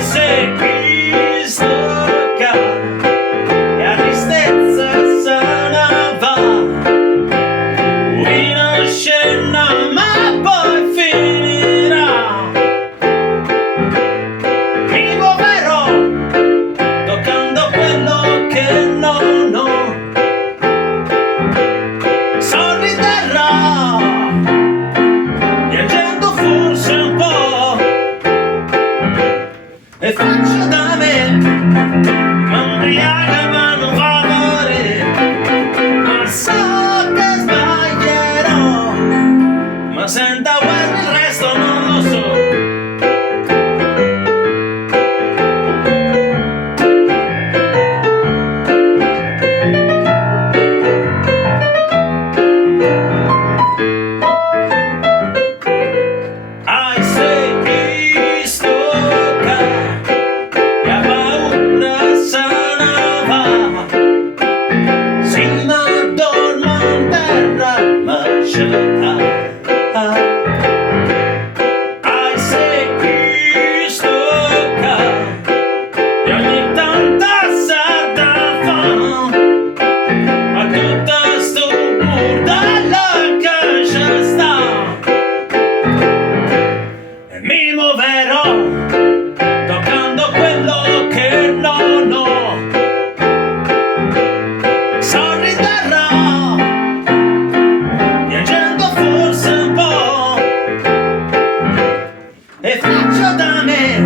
se chi stocca e a tristezza se ne va, una scena ma poi finirà. Mi muoverò toccando quello che non ho, sorriderò piangendo forse un po', e faccio da me, ma ubriaca ma non fa morire, ma so che sbaglierò, ma senza guerra il resto non lo so. I say chi stocca e ha paura se ne va, si addormenterà ma scelta. I say chi stocca e ogni tanto se ne fa, ma tutto sto bordello che c'è sta. E mi muoverò toccando quello che non ho, sorriderò piangendo forse un po', e faccio da me,